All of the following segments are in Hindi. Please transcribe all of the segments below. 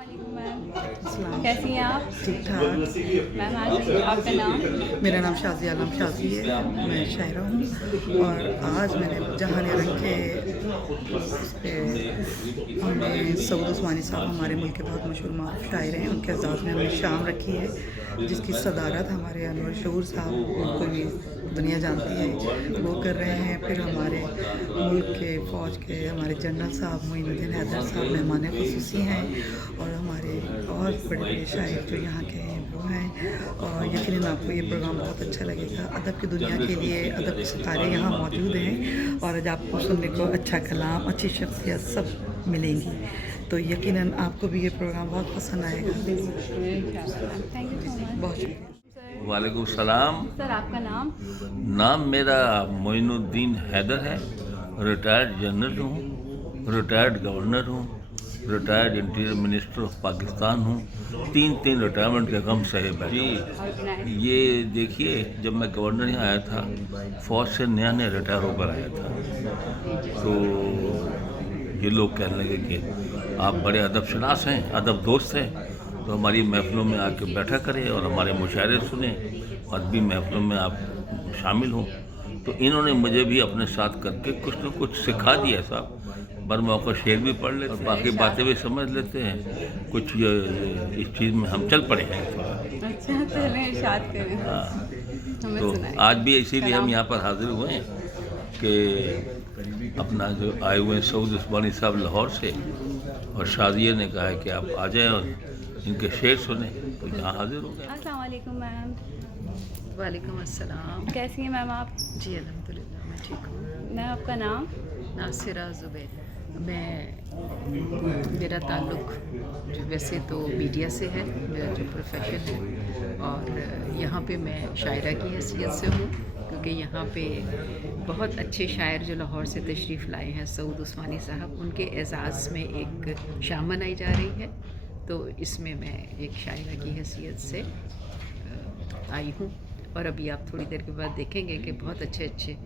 वालेकुम मैम, अस्सलाम। कैसी हैं आप? ठीक ठाक। मैम आज आपका नाम? मेरा नाम शाज़ी आलम शाज़ी है, मैं शायरा हूँ और आज मैंने जहान रंग के उस पे हमने सऊद उस्मानी साहब हमारे मुल्क के बहुत मशहूर मारूफ शायर हैं, उनके एजाज़ में हमने शाम रखी है जिसकी सदारत हमारे अनवर शऊर साहब, उनको भी दुनिया जानती है, वो कर रहे हैं। फिर हमारे मुल्क के फ़ौज के हमारे जनरल साहब मोइनुद्दीन हैदर साहब मेहमान ख़ुसूसी हैं और हमारे और बड़े बड़े शायर जो यहाँ के हैं वो हैं। और यकीनन आपको ये प्रोग्राम बहुत अच्छा लगेगा। अदब की दुनिया के लिए अदब के सितारे यहाँ मौजूद हैं और आज आपको सुनने को अच्छा कलाम, अच्छी शख्सियत सब मिलेंगी, तो यकीनन आपको भी ये प्रोग्राम बहुत पसंद आएगा। Thank you so much. बहुत शुक्रिया। वालेकुम सलाम। सर आपका नाम? नाम मेरा मोइनुद्दीन हैदर है। रिटायर्ड जनरल हूँ, रिटायर्ड गवर्नर हूँ, retired interior minister of Pakistan हूँ। तीन रिटायरमेंट के गम सहे बैठा जी। ये देखिए, जब मैं गवर्नर यहाँ आया था, फ़ौज से नया रिटायर होकर आया था, तो ये लोग कहने लगे कि आप बड़े अदब शनास हैं, अदब दोस्त हैं, तो हमारी महफ़िलों में आके बैठा करें और हमारे मुशायरे सुने, अदबी महफ़िलों में आप शामिल हों। तो इन्होंने मुझे भी अपने साथ करके कुछ न कुछ सिखा दिया साहब। बर मौका शेर भी पढ़ लेते हैं, बाकी बातें भी समझ लेते हैं। कुछ इस चीज़ में हम चल पड़े हैं थोड़ा। अच्छा, चलें इरशाद करें। हाँ, हमें तो सुनाइए। आज भी इसीलिए हम यहाँ पर हाजिर हुए हैं कि अपना जो आए हुए हैं सऊद उस्मानी साहब लाहौर से, और शाज़िया ने कहा है कि आप आ जाएं और इनके शेर सुने, तो यहाँ हाजिर हो गए। अस्सलाम वालेकुम मैम, वालेकुम अस्सलाम। कैसी हैं मैम आप? जी अल्हम्दुलिल्लाह मैं ठीक हूँ। मैम आपका नाम? नासिरा ज़ुबैर। मेरा ताल्लुक़ जो वैसे तो मीडिया से है, मेरा जो प्रोफेशन है, और यहाँ पे मैं शायरा की हैसियत से हूँ, क्योंकि यहाँ पे बहुत अच्छे शायर जो लाहौर से तशरीफ़ लाए हैं, सऊद उस्मानी साहब, उनके एज़ाज़ में एक शाम मनाई जा रही है। तो इसमें मैं एक शायरा की हैसियत से आई हूँ, और अभी आप थोड़ी देर के बाद देखेंगे कि बहुत अच्छे अच्छे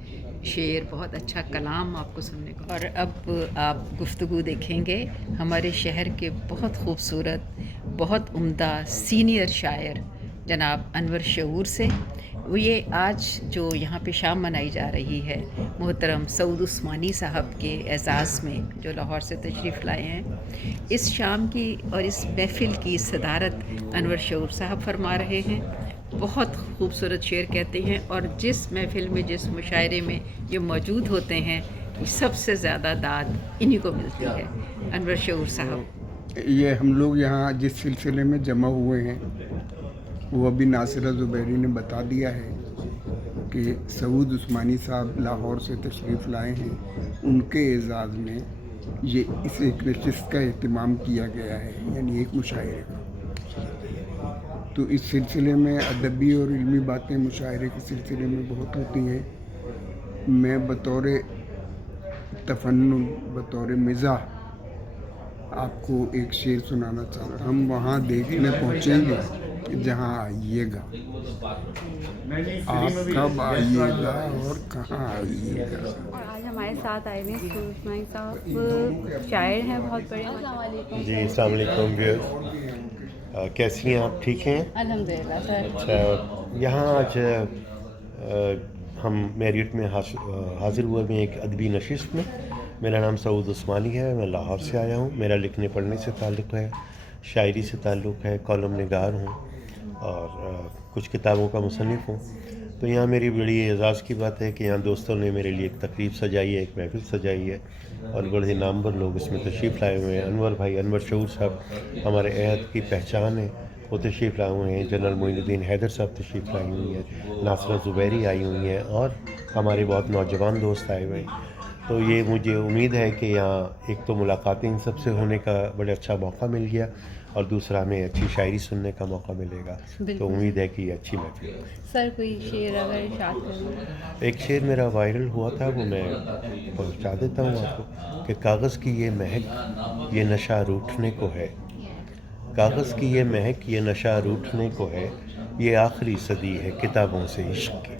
शेर, बहुत अच्छा कलाम आपको सुनने को। और अब आप गुफ्तगू देखेंगे हमारे शहर के बहुत खूबसूरत, बहुत उम्दा सीनियर शायर जनाब अनवर शऊर से। वो ये आज जो यहाँ पे शाम मनाई जा रही है मोहतरम सऊद उस्मानी साहब के एज़ाज़ में, जो लाहौर से तशरीफ़ लाए हैं, इस शाम की और इस महफ़िल की सदारत अनवर शऊर साहब फरमा रहे हैं। बहुत खूबसूरत शेर कहते हैं, और जिस महफ़िल में, जिस मुशायरे में ये मौजूद होते हैं, सबसे ज़्यादा दाद इन्हीं को मिलती है। अनवर शऊर साहब। ये हम लोग यहाँ जिस सिलसिले में जमा हुए हैं, वो अभी नासिरा ज़ुबैरी ने बता दिया है कि सऊद उस्मानी साहब लाहौर से तशरीफ़ लाए हैं, उनके एज़ाज़ में ये इस एक नशिस्त का एहतमाम किया गया है, यानी एक मुशायरे का। तो इस सिलसिले में अदबी और इल्मी बातें मुशायरे के सिलसिले में बहुत होती हैं। मैं बतौर तफन्नुन, बतौर मिज़ाह आपको एक शेर सुनाना चाह रहा हूँ। हम वहाँ देखने पहुँचेंगे जहाँ आइएगा, आप कब आइएगा और कहाँ आइएगा। और आज हमारे साथ आए हुए सऊद उस्मानी साहब, शायर हैं बहुत बड़े। अस्सलाम वालेकुम। जी अस्सलाम वालेकुम व्यूअर्स, कैसी हैं आप? ठीक हैं? अल्हम्दुलिल्लाह सर। अच्छा, यहाँ आज हम मैरियट में हाजिर हुए हैं एक अदबी नशिस्त में। मेरा नाम सऊद उस्मानी है, मैं लाहौर से आया हूँ। मेरा लिखने पढ़ने से ताल्लुक़ है, शायरी से ताल्लुक़ है, कॉलम निगार हूँ और कुछ किताबों का मुसन्निफ़ हूँ। तो यहाँ मेरी बड़ी एज़ाज़ की बात है कि यहाँ दोस्तों ने मेरे लिए एक तकरीब सजाई है, एक महफ़िल सजाई है, और बड़े नामवर लोग इसमें तशरीफ़ लाए हुए हैं। अनवर भाई, अनवर शऊर साहब हमारे अहद की पहचान है, वो तशरीफ़ लाए हुए हैं। जनरल मोइनुद्दीन हैदर साहब तशरीफ़ लाई हुई हैं, नासिरा ज़ुबैरी आई हुई हैं, और हमारे बहुत नौजवान दोस्त आए हुए हैं। तो ये मुझे उम्मीद है कि यहाँ एक तो मुलाकातें इन सब से होने का बड़ा अच्छा मौका मिल गया, और दूसरा हमें अच्छी शायरी सुनने का मौका मिलेगा। तो उम्मीद है कि ये अच्छी महफिल है। सर कोई शेर अगर इरशाद करें। एक शेर मेरा वायरल हुआ था, वो मैं पहुँचा देता हूँ आपको कि कागज़ की ये महक ये नशा रूठने को है, कागज़ की ये महक ये नशा रूठने को है, ये आखिरी सदी है किताबों से इश्क की।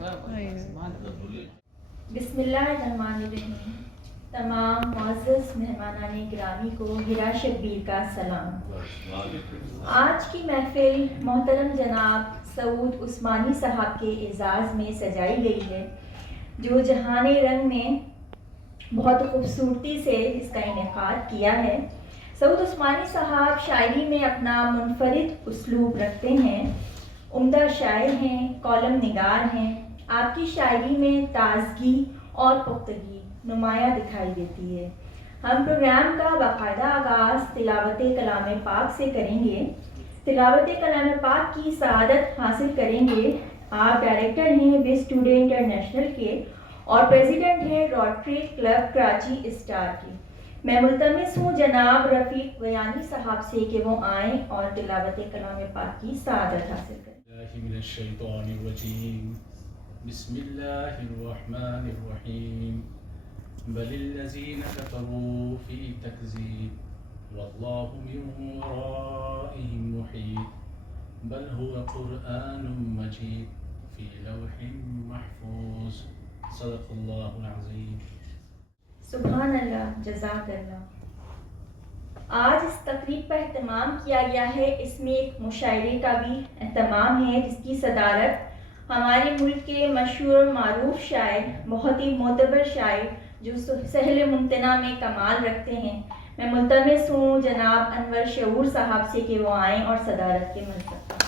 बिस्मिल्लाहिर्रहमानिर्रहीम। तमाम मुअज़्ज़ज़ मेहमानान गिरामी को हिरा शब्बीर का सलाम। आज की महफ़िल मोहतरम जनाब सऊद उस्मानी साहब के एज़ाज़ में सजाई गई है, जो जहान रंग में बहुत खूबसूरती से इसका इनेकाद किया है। सऊद उस्मानी साहब शायरी में अपना मुनफरिद उसलूब रखते हैं, उम्दा शायर हैं, कॉलम निगार हैं। आपकी शायरी में ताज़गी और पुख्तगी नुमाया दिखाई देती है। हम प्रोग्राम का बाकायदा आगाज़ तिलावत कलाम पाक से करेंगे। तिलावत कलाम पाक की सआदत हासिल करेंगे। आप डायरेक्टर हैं बेस्ट स्टूडेंट इंटरनेशनल के और प्रेसिडेंट हैं रोटरी क्लब कराची स्टार की। मैं मुल्तमिस हूँ जनाब रफ़ीक बयानी साहब से कि वो आएँ और तिलावत कलाम पाक की सआदत हासिल करें। बिस्मिल्लाहिर्रहमानिर्रहीम बलिल्लज़ीन कफ़रू फ़ी तकज़ीब वल्लाहु मिन वराइहिम मुहीत बल हुवा क़ुरआनुम मजीद फ़ी लौहिन महफ़ूज़ सदक़ल्लाहुल अज़ीम। सुभान अल्लाह, जज़ाकल्लाह। आज इस तकरीब का एहतमाम किया गया है। इसमें एक मुशायरे का भी एहतमाम है, जिसकी सदारत हमारे मुल्क के मशहूर मारूफ शायर, बहुत ही मोतबर शायर जो सहल मुमतना में कमाल रखते हैं। मैं मुल्तमिस हूँ जनाब अनवर शऊर साहब से कि वो आएँ और सदारत के मनसब पर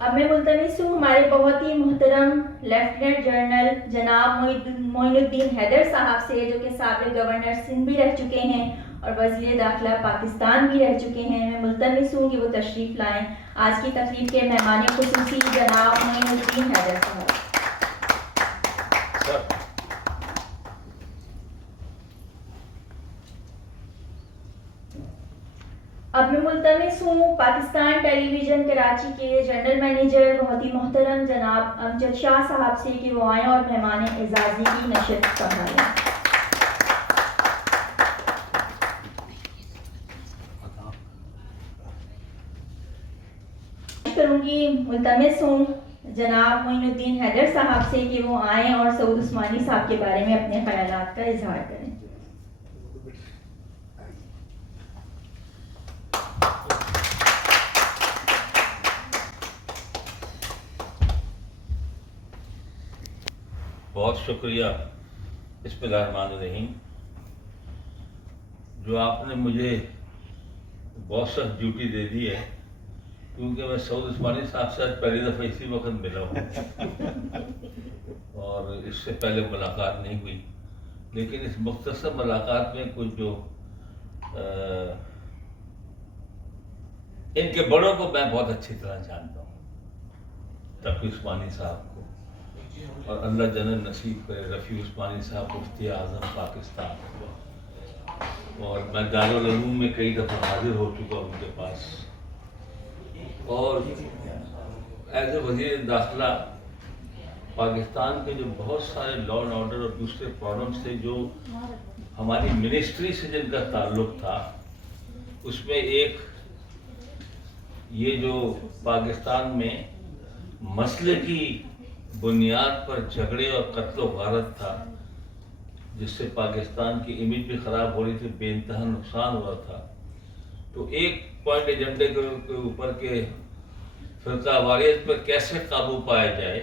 अब मैं मुल्तमिस हूँ हमारे बहुत ही मोहतरम लेफ्टिनेंट जनरल जनाब मोइनुद्दीन हैदर साहब से, जो कि साबिक़ गवर्नर सिंध भी रह चुके हैं और वज़ीर दाखिला पाकिस्तान भी रह चुके हैं। मैं मुल्तमिस हूँ कि वो तशरीफ़ लाएँ। आज की तकरीब के मेहमान ख़ुसूसी जनाब मोइनुद्दीन हैदर साहब। अब मैं मुल्तमिस हूँ पाकिस्तान टेलीविज़न कराची के जनरल मैनेजर बहुत ही मोहतरम जनाब अमजद शाह साहब से कि वो आएँ और मेहमान एजाज़ी की नशस्त संभालें। करूँगी मुल्तमिस हूँ जनाब मोइनुद्दीन हैदर साहब से कि वो आएँ और सऊद उस्मानी साहब के बारे में अपने ख्यालात का इजहार करें। बहुत शुक्रिया। बिस्मिल्लाहिर्रहमानिर्रहीम। जो आपने मुझे बहुत सख्त ड्यूटी दे दी है, क्योंकि मैं सऊद उस्मानी साहब से पहली दफ़ा इसी वक्त मिला हूँ और इससे पहले मुलाकात नहीं हुई, लेकिन इस मुख्तसर मुलाकात में कुछ जो इनके बड़ों को मैं बहुत अच्छी तरह जानता हूँ, तकी उस्मानी साहब को, और अल्लाह जन्नत नसीब करे रफ़ी उस्मानी साहब मुफ्ती आज़म पाकिस्तान, और मैं दारुल उलूम में कई दफ़ा हाजिर हो चुका हूँ उनके पास, और एज ए वज़ीर दाखिला पाकिस्तान के जो बहुत सारे लॉ एंड ऑर्डर और दूसरे प्रॉब्लम्स थे जो हमारी मिनिस्ट्री से जिनका ताल्लुक़ था, उसमें एक ये जो पाकिस्तान में मसले की बुनियाद पर झगड़े और कत्ल गारत था, जिससे पाकिस्तान की इमेज भी ख़राब हो रही थी, बेइंतहा नुकसान हुआ था। तो एक पॉइंट एजेंडे के ऊपर के फ़िरका वारियत पर कैसे काबू पाया जाए,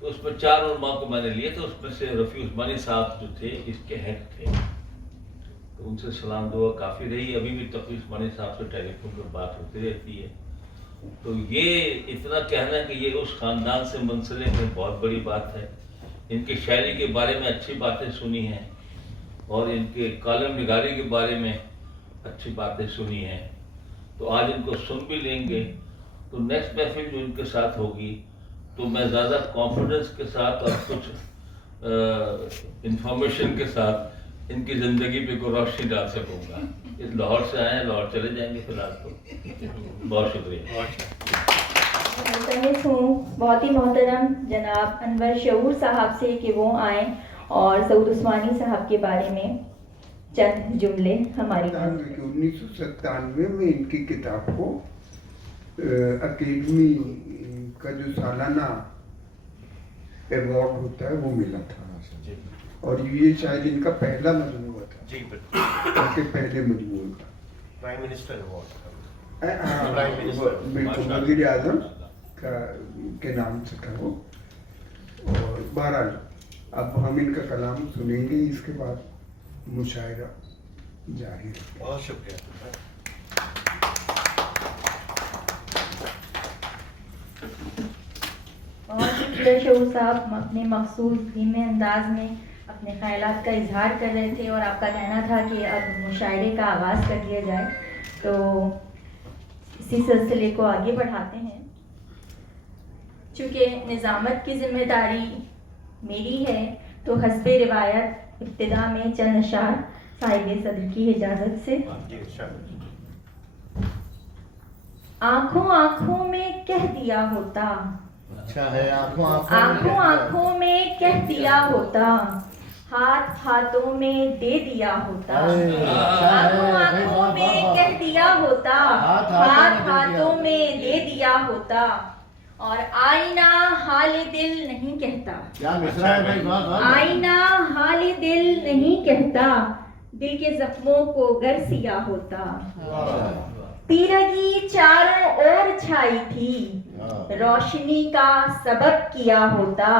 तो उसमें 4 उलमा को मैंने लिए थे। उसमें से रफ़ी उस्मानी साहब जो थे इसके हेड थे, तो उनसे सलाम दुआ काफ़ी रही। अभी भी तकी उस्मानी साहब से टेलीफोन पर बात होती रहती है। तो ये इतना कहना कि ये उस ख़ानदान से मुंसलिक है बहुत बड़ी बात है। इनके शायरी के बारे में अच्छी बातें सुनी हैं और इनके कॉलम निगारी के बारे में अच्छी बातें सुनी हैं, तो आज इनको सुन भी लेंगे। तो नेक्स्ट महफिल जो इनके साथ होगी, तो मैं ज़्यादा कॉन्फिडेंस के साथ और कुछ इंफॉर्मेशन के साथ इनकी ज़िंदगी पे को रोशनी डाल सकूँगा। इस लाहौर से आए हैं, लाहौर चले जाएंगे फिलहाल। तो बहुत शुक्रिया। बहुत ही मोहतरम जनाब अनवर शऊर साहब से कि वो आएँ और सऊद उस्मानी साहब के बारे में चंद जुमले हमारी नज़र। 1997 में इनकी किताब को अकेडमी का जो सालाना अवार्ड होता है वो मिला था, और ये शायद इनका पहला मजमूआ था जी उनके पहले मजमूए का। प्राइम मिनिस्टर अवार्ड बिल्कुल वज़ीर आज़म का के नाम से था वो। और बहरहाल अब हम इनका कलाम सुनेंगे, इसके बाद मुशायरा जारी है। बहुत शुक्रिया। बहुत शुक्रिया शहूर साहब, अपने मखसूस धीमे अंदाज में अपने ख्यालात का इजहार कर रहे थे और आपका कहना था कि अब मुशायरे का आगाज़ कर दिया जाए, तो इसी सिलसिले को आगे बढ़ाते हैं। चूँकि निज़ामत की ज़िम्मेदारी मेरी है तो हस्बे रिवायत इब्तिदा में चंद अशार साहिब सदर की इजाज़त से। आँखों आँखों में कह दिया होता, अच्छा है, आँखों आँखों में कह दिया होता, हाथ हाथों में दे दिया होता। आँखों आँखों में कह दिया होता, हाथ हाथों में दे दिया होता, और आईना हाल दिल नहीं कहता। क्या मिसरा है भाई? आईना हाल दिल नहीं कहता, दिल के जख्मों को गर सिया होता। तीरगी चारों ओर छाई थी, रोशनी का सबब किया होता,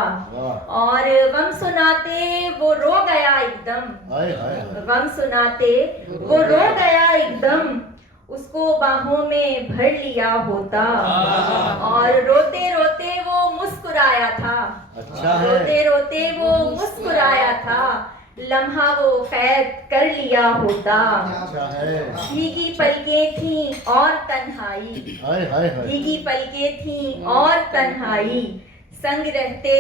और गम सुनाते वो रो गया एकदम। गम सुनाते वो रो गया एकदम, उसको बाहों में भर लिया होता, और रोते रोते वो मुस्कुराया था। अच्छा है। रोते रोते वो मुस्कुराया था, लम्हा वो कैद कर लिया होता। अच्छा है। भीगी पलकें थी और तन्हाई, भीगी पलकें थी और तन्हाई, संग रहते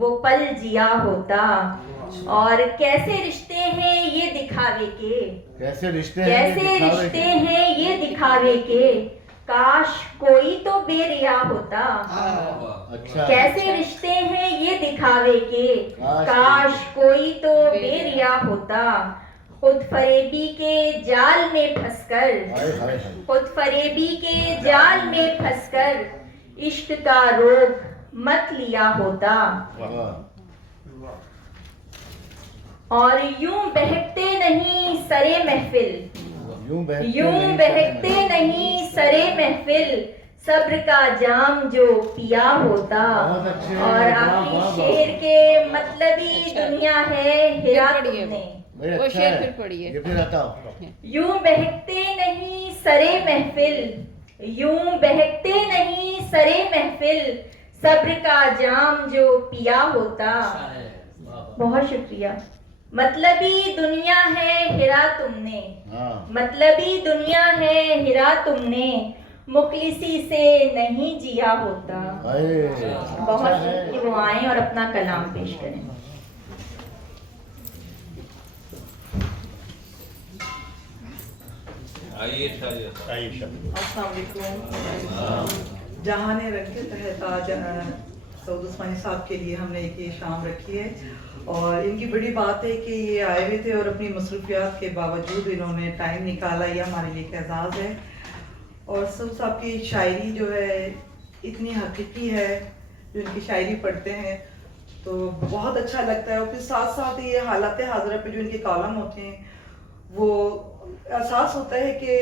वो पल जिया होता। और कैसे रिश्ते हैं ये दिखावे के, कैसे रिश्ते हैं ये दिखावे के, काश कोई तो बेरिया होता। अच्छा। कैसे रिश्ते हैं ये दिखावे के, काश कोई तो बेरिया होता। खुद फरेबी के जाल में फंसकर, खुद फरेबी के जाल में फंसकर, इश्क का रोग मत लिया होता। और यूं बहकते नहीं सरे महफिल, यूं बहकते नहीं सरे महफिल, सब्र का जाम जो पिया होता। और आपकी शेर के मतलबी दुनिया है हिरा तुमने। वो शेर फिर पढ़िए। ये फिर आता हूँ। यूं बहकते नहीं सरे महफिल, यूं बहकते नहीं सरे महफिल, सब्र का जाम जो पिया होता। बहुत शुक्रिया। मतलबी दुनिया है हिरा तुमने, मतलबी दुनिया है हिरा तुमने, मुखलिसी से नहीं जिया होता। बहुत शुक्रिया। वो आए और अपना कलाम पेश करें। अस्सलाम वालेकुम। जहाने रंग के तहत आज सऊद उस्मानी साहब के लिए हमने एक ये शाम रखी है, और इनकी बड़ी बात है कि ये आए हुए थे और अपनी मसरूफियात के बावजूद इन्होंने टाइम निकाला, ये हमारे लिए एक एजाज़ है। और सऊद साहब की शायरी जो है इतनी हकीकी है, जो इनकी शायरी पढ़ते हैं तो बहुत अच्छा लगता है। और फिर साथ साथ ये हालात हाज़िरा पे जो इनके कॉलम होते हैं वो एहसास होता है कि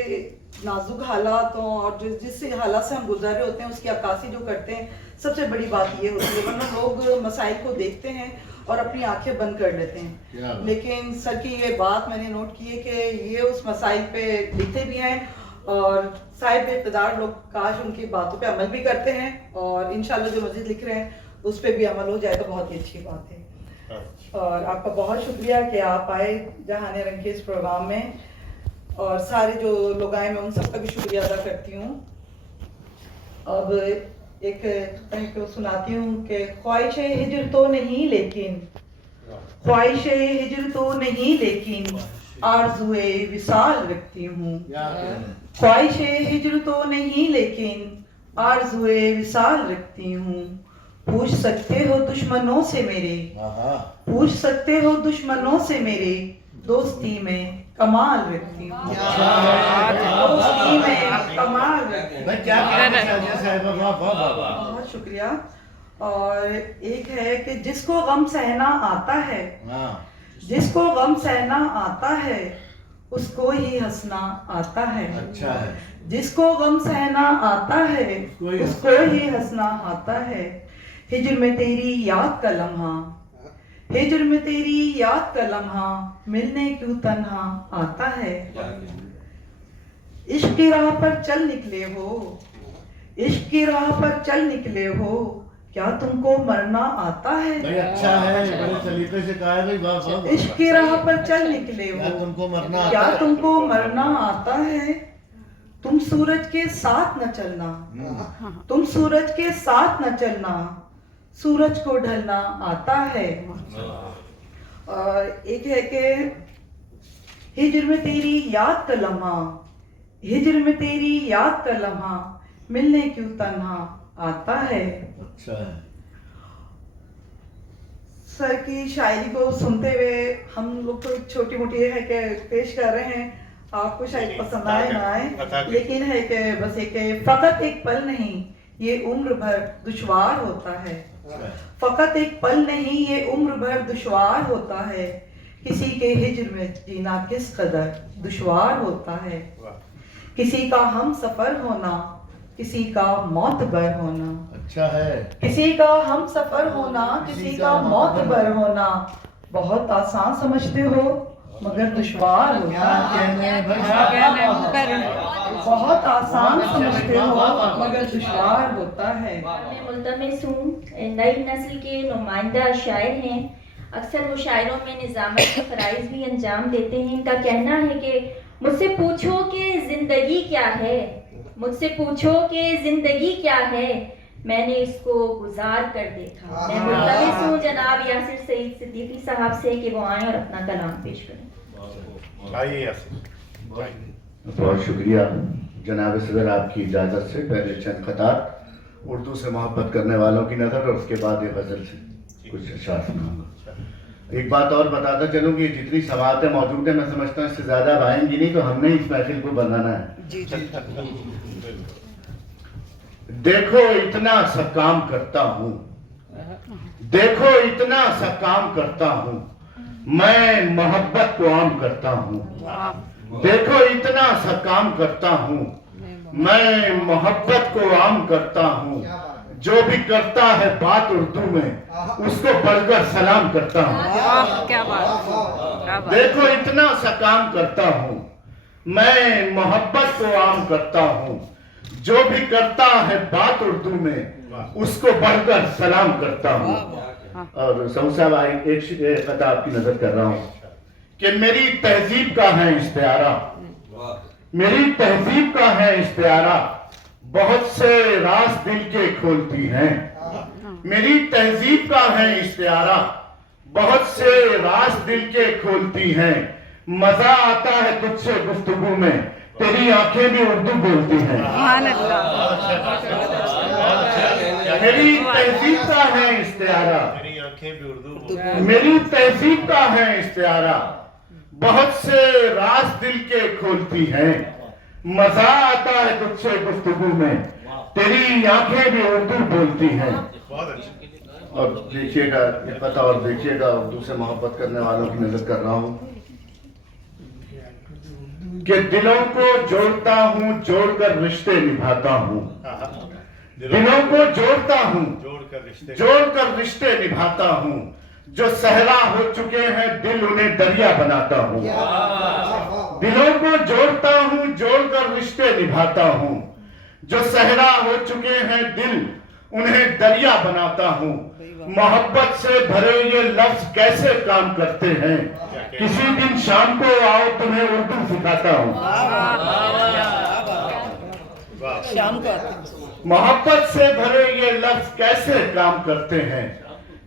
नाजुक हालातों और जिस हालात से हम गुजारे होते हैं उसकी अक्कासी जो करते हैं, सबसे बड़ी बात ये होती है। वरना लोग मसाइल को देखते हैं और अपनी आंखें बंद कर लेते हैं, लेकिन सर की ये बात मैंने नोट की है कि ये उस मसाइल पे लिखते भी हैं और साहिब इक़्तिदार लोग काश उनकी बातों पे अमल भी करते हैं, और इंशाल्लाह जो मज़ीद लिख रहे हैं उस पर भी अमल हो जाए तो बहुत ही अच्छी बात है। और आपका बहुत शुक्रिया कि आप आए जहाने रंग के इस प्रोग्राम में, और सारे जो लोग आए मैं उन सबका भी शुक्रिया अदा करती हूँ। अब एक कहीं को सुनाती हूँ कि ख्वाहिश हिजर तो नहीं लेकिन, ख्वाहिश हिजर तो नहीं लेकिन, आरज़ुए विसाल रखती हूँ। ख्वाहिश हिजर तो नहीं लेकिन, आरज़ुए विसाल रखती हूँ। पूछ सकते हो दुश्मनों से मेरे, पूछ सकते हो दुश्मनों से मेरे, दोस्ती में कमाल व्यक्ति हूँ। दोस्ती में कमाल व्यक्ति हूँ। बहुत शुक्रिया। और एक है कि जिसको गम सहना आता है, जिसको गम सहना आता है उसको ही हंसना आता है। अच्छा है। जिसको गम सहना आता है उसको ही हंसना आता है। हिजर में तेरी याद का लम्हा, हिजर में तेरी याद का लम्हा, मिलने क्यों तन्हा आता है। इश्क की राह पर चल निकले हो, इश्क की राह पर चल निकले हो, क्या तुमको मरना आता है। भाई अच्छा है, बड़े सलीके से कहा है भाई। वाह वाह। इश्क की राह पर चल निकले क्या हो, तुमको मरना आता क्या है? तुमको मरना आता है। तुम सूरज के साथ न चलना, तुम सूरज के साथ न चलना, सूरज को ढलना आता है। और एक है कि हिजर में तेरी याद का लम्हा, हिजर में तेरी याद का लम्हा, मिलने क्यों तन्हा आता है। अच्छा है। सर की शायरी को सुनते हुए हम लोग तो छोटी मोटी है कि पेश कर रहे हैं, आपको शायद पसंद आए ना आए, लेकिन है कि बस एक फकत एक पल नहीं ये उम्र भर दुश्वार होता है। फकत एक पल नहीं ये उम्र भर दुश्वार होता है। किसी के हिजर में जीना किस कदर दुश्वार होता है। किसी का हम सफर होना, किसी का मौतबर होना। अच्छा है। किसी का हम सफर होना, किसी का मौतबर होना, बहुत आसान समझते हो मगर दुश्वार होता है। बहुत आसान समझते हो मगर दुश्वार होता है। मैं मुल्तमिस हूँ, नई नस्ल के नुमाइंदा शायर हैं। अक्सर मुशायरों में निज़ामत के फ़राइज़ भी अंजाम देते हैं। इनका कहना है कि मुझसे पूछो कि ज़िंदगी क्या है, मुझसे पूछो कि ज़िंदगी क्या है, मैंने इसको गुजार कर देखा। मैं मुल्तमिस हूँ जनाब यासिर सईद सिद्दीकी साहब से कि वो आएँ और अपना कलाम पेश करें। बहुत शुक्रिया जनाब सदर, आपकी इजाज़त से पहले चंद ख़तार उर्दू से मोहब्बत करने वालों की नज़र, और उसके बाद एक गज़ल से कुछ अशआर सुनाऊंगा। एक बात और बताता चलूँ कि जितनी समाअतें मौजूद हैं, मैं समझता हूँ इससे ज़्यादा अब आएंगी नहीं, तो हमने इस महफिल को बनाना है। जी जी। देखो इतना सा काम करता हूँ, देखो इतना सा काम करता हूँ, मैं मोहब्बत को आम करता हूँ। देखो इतना सा काम करता हूँ, मैं मोहब्बत को आम करता हूँ। जो भी करता है बात उर्दू में, उसको बढ़कर सलाम करता हूँ। क्या बात। देखो इतना सा काम करता हूँ, मैं मोहब्बत को आम करता हूँ। जो भी करता है बात उर्दू में, उसको बढ़कर सलाम करता हूँ। और सहू साहब एक कथा आपकी नजर कर रहा हूँ कि मेरी तहजीब का है इश्तिहारा, मेरी तहजीब का है इश्तिहारा, बहुत से राज दिल के खोलती हैं। मेरी तहजीब का है इश्तिहारा, बहुत से राज दिल के खोलती हैं। मजा आता है तुझसे गुफ्तगू में, तेरी आंखें भी उर्दू बोलती हैं। मेरी तहजीब का है इश्तिहारा, मेरी तहजीब का है इश्तिहारा, बहुत से राज दिल के खोलती हैं। मजा आता है तुझसे गुफ्तगू में, तेरी आंखें भी उर्दू बोलती हैं। और देखिएगा ये पता, और देखिएगा उर्दू से मोहब्बत करने वालों की नजर कर रहा हूँ कि दिलों को जोड़ता हूँ, जोड़कर रिश्ते निभाता हूँ। दिलों को जोड़ता हूँ, जोड़कर रिश्ते निभाता हूँ। जो सहरा हो चुके हैं दिल, उन्हें दरिया बनाता हूँ। दिलों को जोड़ता हूँ, जोड़कर रिश्ते निभाता हूँ। जो सहरा हो चुके हैं दिल, उन्हें दरिया बनाता हूँ। मोहब्बत से भरे ये लफ्ज कैसे काम करते हैं, किसी दिन शाम को आओ तुम्हें उर्दू सिखाता हूँ। शाम को मोहब्बत से भरे ये लफ्ज कैसे काम करते हैं,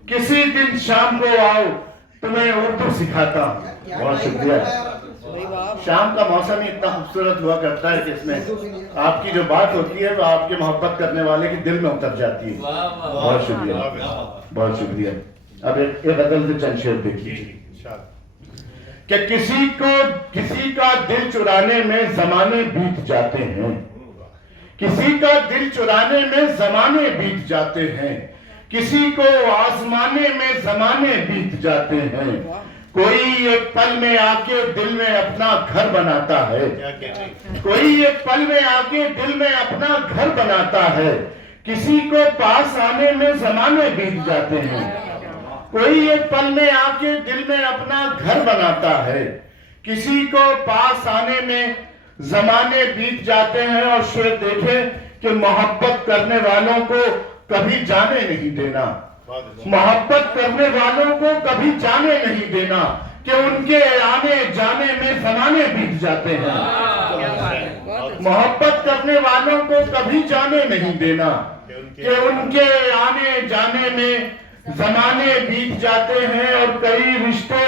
किसी दिन शाम को आओ तुम्हें उर्दू सिखाता हूँ। बहुत शुक्रिया। शाम का मौसम ही इतना खूबसूरत हुआ करता है कि इसमें आपकी जो बात होती है वो आपके मोहब्बत करने वाले के दिल में उतर जाती है। बहुत शुक्रिया, बहुत शुक्रिया। अब एक गजल से चंद शेर देखिए कि किसी का दिल चुराने में जमाने बीत जाते हैं, किसी का दिल चुराने में जमाने बीत जाते हैं, किसी को आजमाने में जमाने बीत जाते हैं, कोई एक पल में आके दिल में अपना घर बनाता है, कोई एक पल में आके दिल में अपना घर बनाता है, किसी को पास आने में जमाने बीत जाते हैं, कोई एक पल में आके दिल में अपना घर बनाता है, किसी को पास आने में जमाने बीत जाते हैं। और शेर देखें कि मोहब्बत करने वालों को कभी जाने नहीं देना, मोहब्बत करने वालों को कभी जाने नहीं देना कि उनके आने जाने में जमाने बीत जाते हैं। मोहब्बत करने वालों को कभी जाने नहीं देना कि उनके आने जाने में जमाने बीत जाते हैं। और कई रिश्ते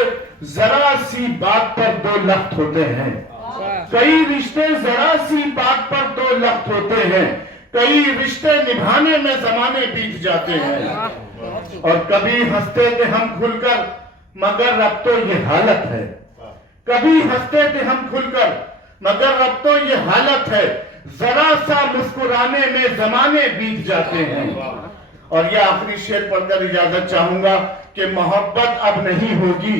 जरा सी बात पर दो लफ्ज होते हैं, कई रिश्ते जरा सी बात पर दो लफ्ज होते हैं, कई रिश्ते निभाने में जमाने बीत जाते हैं। और कभी हंसते थे हम खुलकर मगर अब तो ये हालत है, कभी हंसते थे हम खुलकर मगर अब तो ये हालत है, जरा सा मुस्कुराने में जमाने बीत जाते हैं। और ये आखिरी शेर पढ़कर इजाजत चाहूंगा कि मोहब्बत अब नहीं होगी,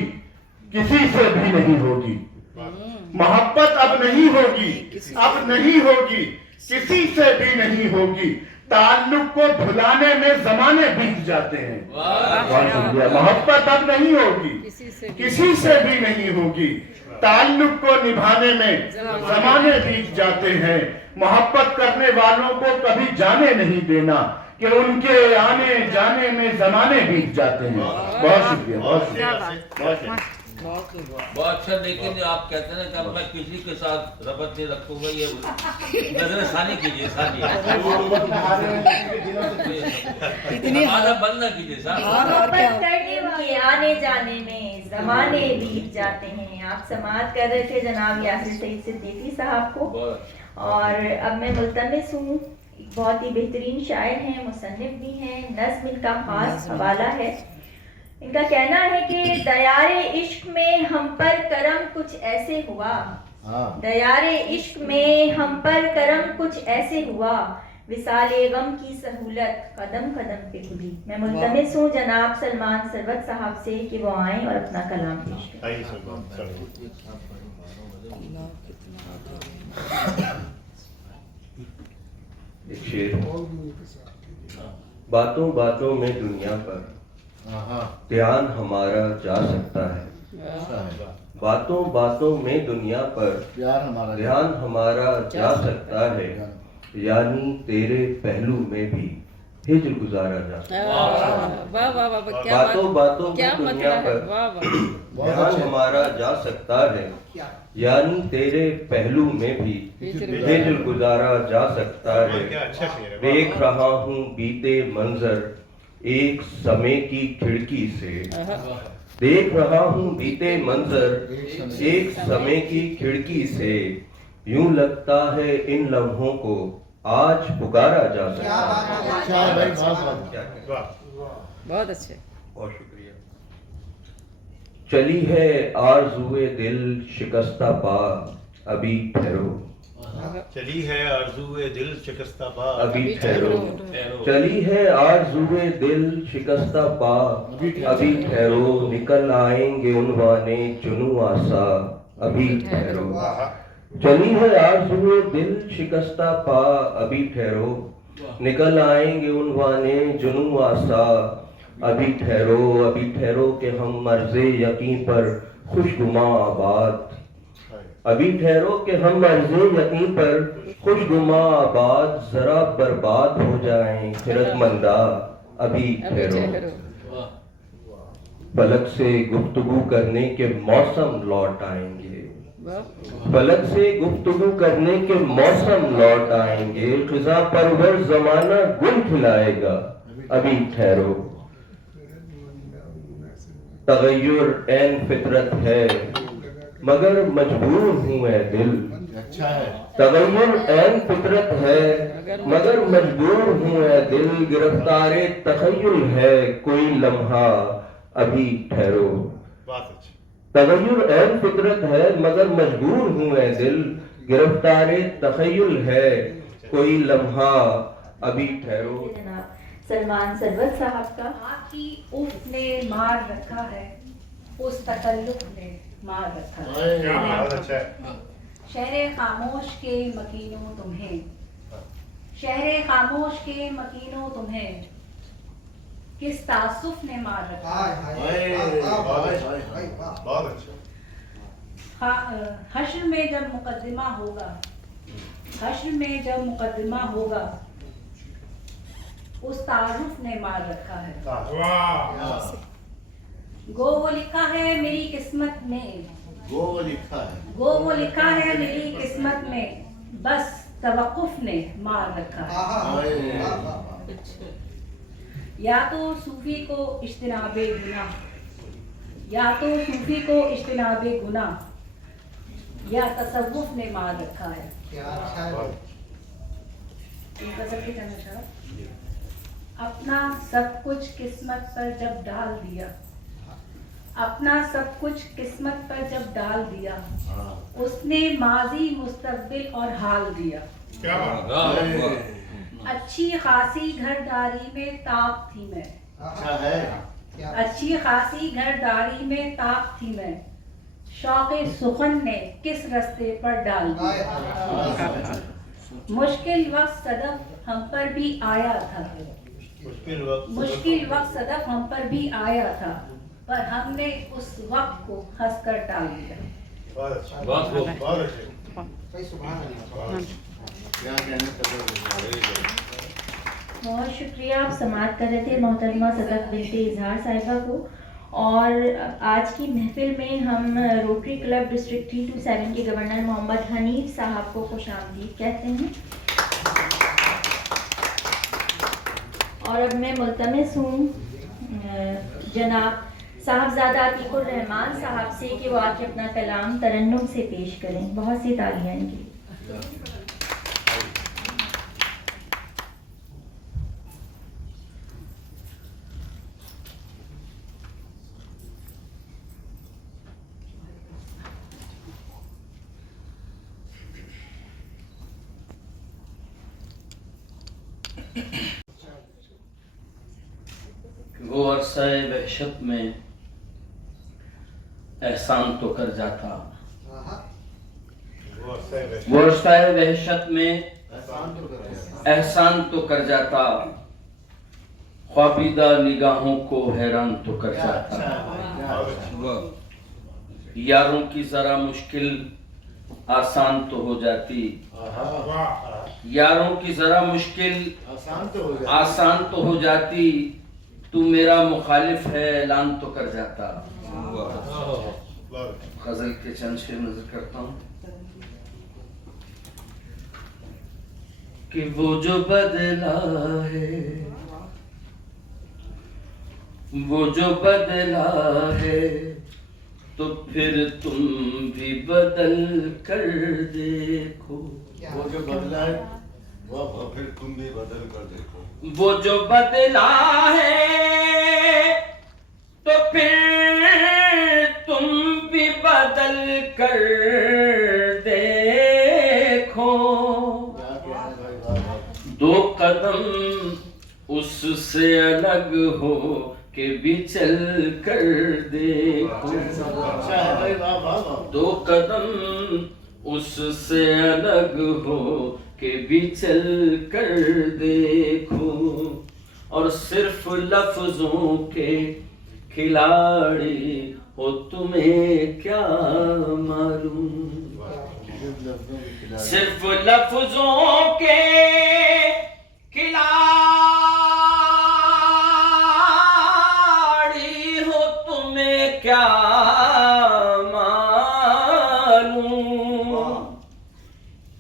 किसी से भी नहीं होगी, मोहब्बत अब नहीं होगी, अब नहीं होगी, किसी से भी नहीं होगी, ताल्लुक को भुलाने में जमाने बीत जाते हैं। मोहब्बत अब नहीं होगी, किसी से भी नहीं होगी, ताल्लुक को निभाने में जमाने बीत जाते हैं। मोहब्बत करने वालों को कभी जाने नहीं देना कि उनके आने जाने में जमाने बीत जाते हैं। बहुत शुक्रिया, बहुत शुक्रिया, बहुत अच्छा। लेकिन आप कहते हैं कि अब मैं किसी के साथ रबत नहीं रखूंगा, ये नजर सानी कीजिए, सानी इतनी बंद ना कीजिए साहब। मोहब्बत करने के आने जाने में जमाने बीत जाते हैं। आप समाअत कर रहे थे जनाब यासिर सईद सिद्दीकी साहब को, और अब मैं मुल्तमिस हूँ, बहुत ही बेहतरीन शायर हैं, मुसन्निफ भी हैं, नज़्म इनका खास हवाला है। इनका कहना है कि दयारे इश्क में हम पर करम कुछ ऐसे हुआ, दयारे इश्क में हम पर करम कुछ ऐसे हुआ, विसाले गम की सहूलत कदम कदम पे खुली। मैं मुल्तमिस हूँ जनाब सलमान सरवत साहब से कि वो आएं और अपना कलाम पेश करें। बातों बातों में दुनिया पर ध्यान हमारा जा सकता है, बातों बातों में दुनिया पर ध्यान हमारा जा सकता है, यानी तेरे पहलू में भी हिज्र गुजारा जा सकता है। बातों बातों में दुनिया पर ध्यान हमारा जा सकता है, यानी तेरे पहलू में भी हिज्र गुजारा जा सकता है। देख रहा हूँ बीते मंजर एक समय की खिड़की से, देख रहा हूँ बीते मंजर एक समय की खिड़की से, यूं लगता है इन लम्हों को आज पुकारा जा सकता है। बहुत अच्छे, बहुत शुक्रिया। चली है आरज़ुए दिल शिकस्ता पा अभी ठहरो, चली है आरज़ुए दिल शिकस्ता पा अभी ठहरो, चली है आरज़ुए दिल शिकस्ता पा अभी ठहरो, निकल आएंगे उन्वाने जुनू आसा अभी ठहरो। चली है आरज़ुए दिल शिकस्ता पा अभी ठहरो, निकल आएंगे उन्वाने जुनू आसा अभी ठहरो। अभी ठहरो कि हम मर्ज़े यकीन पर खुशगुमा आबाद, अभी ठहरो कि हम मर्ज़े यकीन पर खुशगुमा आबाद, जरा बर्बाद हो जाएं खिरतमंदा अभी ठहरो। पलक से गुफ्तगू करने के मौसम लौट आएंगे, पलक से गुफ्तगू करने के मौसम लौट आएंगे, खिज़ा परवर जमाना गुल खिलाएगा अभी ठहरो। तगय्युर ऐन फितरत है मगर मजबूर हूँ मैं दिल, तगय्युर ऐन फितरत है मगर मजबूर हूँ मैं दिल, गिरफ्तारे तखय्युल है कोई लम्हा अभी ठहरो। तगय्युर ऐन फितरत है मगर मजबूर हूँ ऐ दिल, गिरफ्तारे तखय्युल है कोई लम्हा अभी ठहरो। जनाब सलमान सरवत साहब का आपकी उफ ने मार रखा है, उस तकल्लुफ ने मार रखा है। शहरे खामोश के मकीनों तुम्हें, शहरे खामोश के मकीनों तुम्हें किस तासुफ ने मार रखा है। हश्र में जब मुकद्दमा होगा, हश्र में जब मुकद्दमा होगा उस तारुफ ने मार रखा है। गो वो लिखा है मेरी किस्मत में, गो वो लिखा है मेरी किस्मत में, बस तवक्कुफ ने मार रखा है। या तो सूफी को इज्तिनाबे गुनाह, या तो सूफी को इज्तिनाबे गुनाह, या तसव्वुफ ने मार रखा है। अपना सब कुछ किस्मत पर जब डाल दिया, अपना सब कुछ किस्मत पर जब डाल दिया, उसने माजी मुस्तकबिल और हाल दिया। अच्छी खासी घरदारी में ताक थी मैं, अच्छी खासी घरदारी में ताक थी मैं, शौक़े सुखन ने किस रास्ते पर डाल दिया। मुश्किल वक्त सदफ हम पर भी आया था, मुश्किल वक्त सदफ हम पर भी आया था, पर हमने उस वक्त को हंसकर टाल दिया। बहुत शुक्रिया। आप समाअत कर रहे थे मोहतरमा सदक बिनते इजहार साहिबा को। और आज की महफिल में हम रोटरी क्लब डिस्ट्रिक्ट 327 के गवर्नर मोहम्मद हनीफ साहब को खुशामदीद कहते हैं। और अब मैं मुल्तमिस हूँ जनाब साहबजादा अतीकुर रहमान साहब से कि वो आके अपना कलाम तरन्नुम से पेश करें। बहुत सी तालियां इनके लिए। वो अरसा-ए वहशत में एहसान तो कर जाता, वो अरसा-ए वहशत में एहसान तो कर जाता, ख्वाबीदा निगाहों को हैरान तो कर जाता। यारों की जरा मुश्किल आसान तो हो जाती, यारों की जरा मुश्किल आसान तो हो जाती, तू मेरा मुखालिफ है ऐलान तो कर जाता। गजल के चंद शेर नजर करता हूँ कि वो जो बदला है, वो जो बदला है तो फिर तुम भी बदल कर देखो। वो जो बदला है वो फिर तुम भी बदल कर देखो। वो जो बदला है तो फिर तुम भी बदल कर देखो। दो कदम उससे अलग हो के भी चल कर देखो। दो कदम उससे अलग हो के भी चल कर देखो। और सिर्फ लफ्जों के खिलाड़ी हो तुम्हें क्या मालूम। सिर्फ लफ्जों के खिलाड़ी हो तुम्हें क्या